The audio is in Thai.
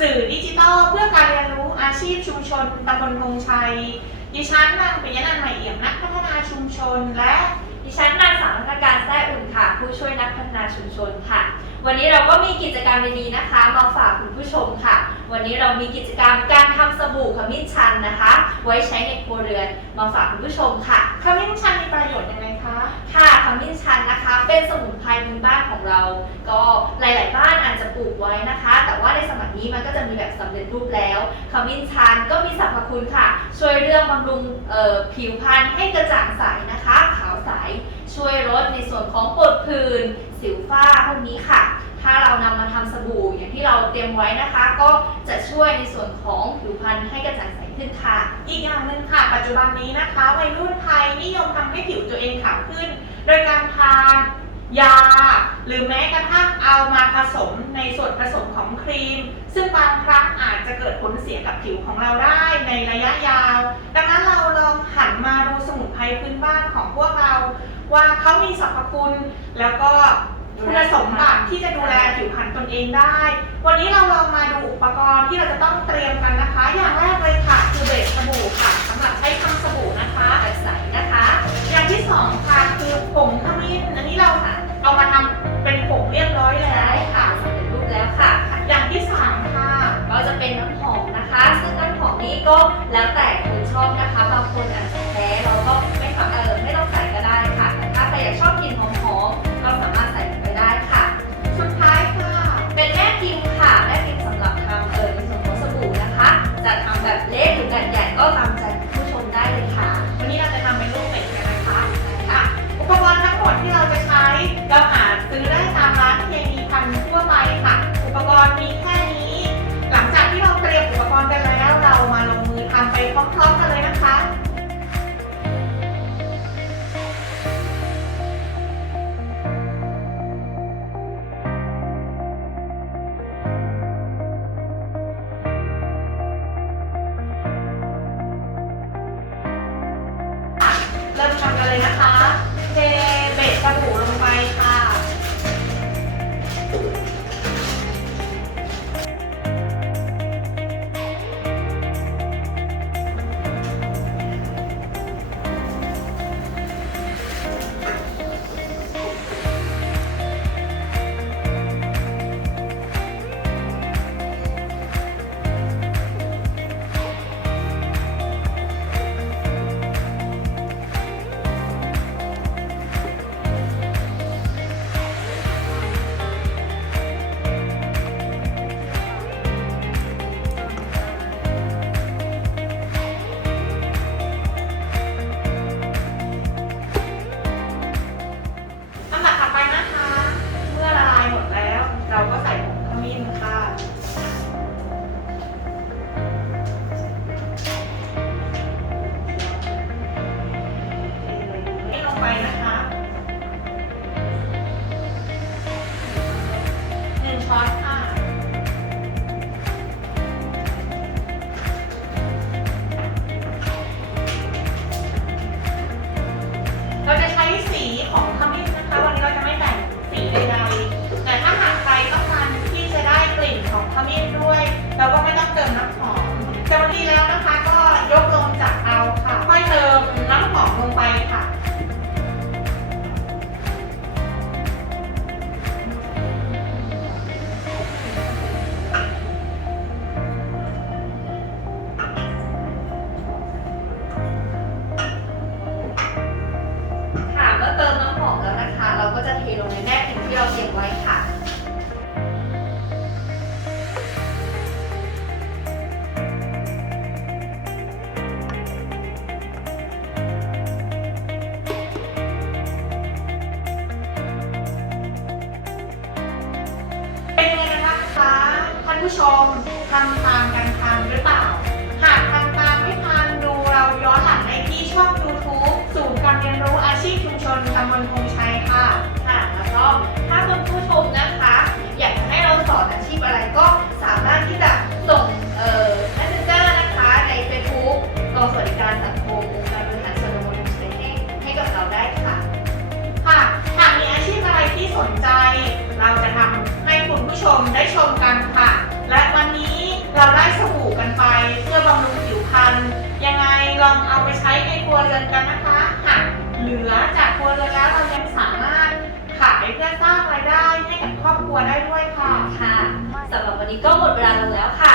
สื่อดิจิทัลเพื่อการเรียนรู้อาชีพชุมชนตำบลธงชัย ดิฉันนางปิยนันท์ใหม่เอี่ยมนักพัฒนาชุมชน และดิฉันนางสาวนัฐการแท้อุ่นค่ะ ผู้ช่วยนักพัฒนาชุมชนค่ะ วันนี้เราก็มีกิจกรรมดีๆนะคะ มาฝากคุณผู้ชมค่ะ วันนี้เรามีกิจกรรมการทำสบู่ขมิ้นชันนะคะ ไว้ใช้ในครัวเรือนมาฝากคุณผู้ชมค่ะขมิ้นชันมีประโยชน์ยังไง คะค่ะขมิ้นชันนะคะ เป็นสมุนไพรพื้นบ้านของเรา ก็หลาย ๆ บ้านอาจจะปลูกไว้นะคะ แต่ว่าในสมัยนี้มันก็จะมีแบบสำเร็จรูปแล้วขมิ้นชันก็มีสรรพคุณค่ะ ช่วยเรื่องบำรุงผิวพรรณให้กระจ่างใสนะคะ ขาวใส ช่วยลดในส่วนของปวดผื่นสิวฝ้าพวกนี้ค่ะ ถ้าเรานำมาทำสบู่อย่างที่เราเตรียมไว้นะคะ ก็จะช่วยในส่วนของผิวพรรณให้กระจ่างใส ขึ้นค่ะ อีกอย่างหนึ่งค่ะ ปัจจุบันนี้นะคะ วัยรุ่นไทยนิยมทำให้ผิวตัวเองขาวขึ้น โดยการทานยา หรือแม้กระทั่งเอามาผสมในส่วนผสมของครีม ซึ่งบางครั้งอาจจะเกิดผลเสียกับผิวของเราได้ในระยะยาว ดังนั้นเราลองหันมาดูสมุนไพรพื้นบ้านของพวกเรา ว่าเขามีสรรพคุณแล้วก็ คุณสมบัติที่จะดูแลผิวพรรณตนเองได้ วันนี้เราลองมาดูอุปกรณ์ที่เราจะต้องเตรียมกันนะคะ อย่างแรกเลยค่ะคือเบสสบู่ค่ะสำหรับใช้ทำสบู่นะคะแบบใสนะคะ อย่างที่สองค่ะคือผงขมิ้นอันนี้เราเอามาทำเป็นผงเรียบร้อยแล้วค่ะสำเร็จรูปแล้วค่ะ อย่างที่สามค่ะก็จะเป็นน้ำหอมนะคะ ซึ่งน้ำหอมนี้ก็แล้วแต่คนชอบนะคะ บางคนอาจจะแพ้เราก็ ผู้ชมทำตามกันทันหรือเปล่า ในครัวเรือนกันนะคะหากเหลือจากครัวเรือนแล้วเรายังสามารถขายเพื่อสร้างรายได้ให้กับครอบครัวได้ด้วยค่ะ ค่ะสำหรับวันนี้ก็หมดเวลาลงแล้วค่ะ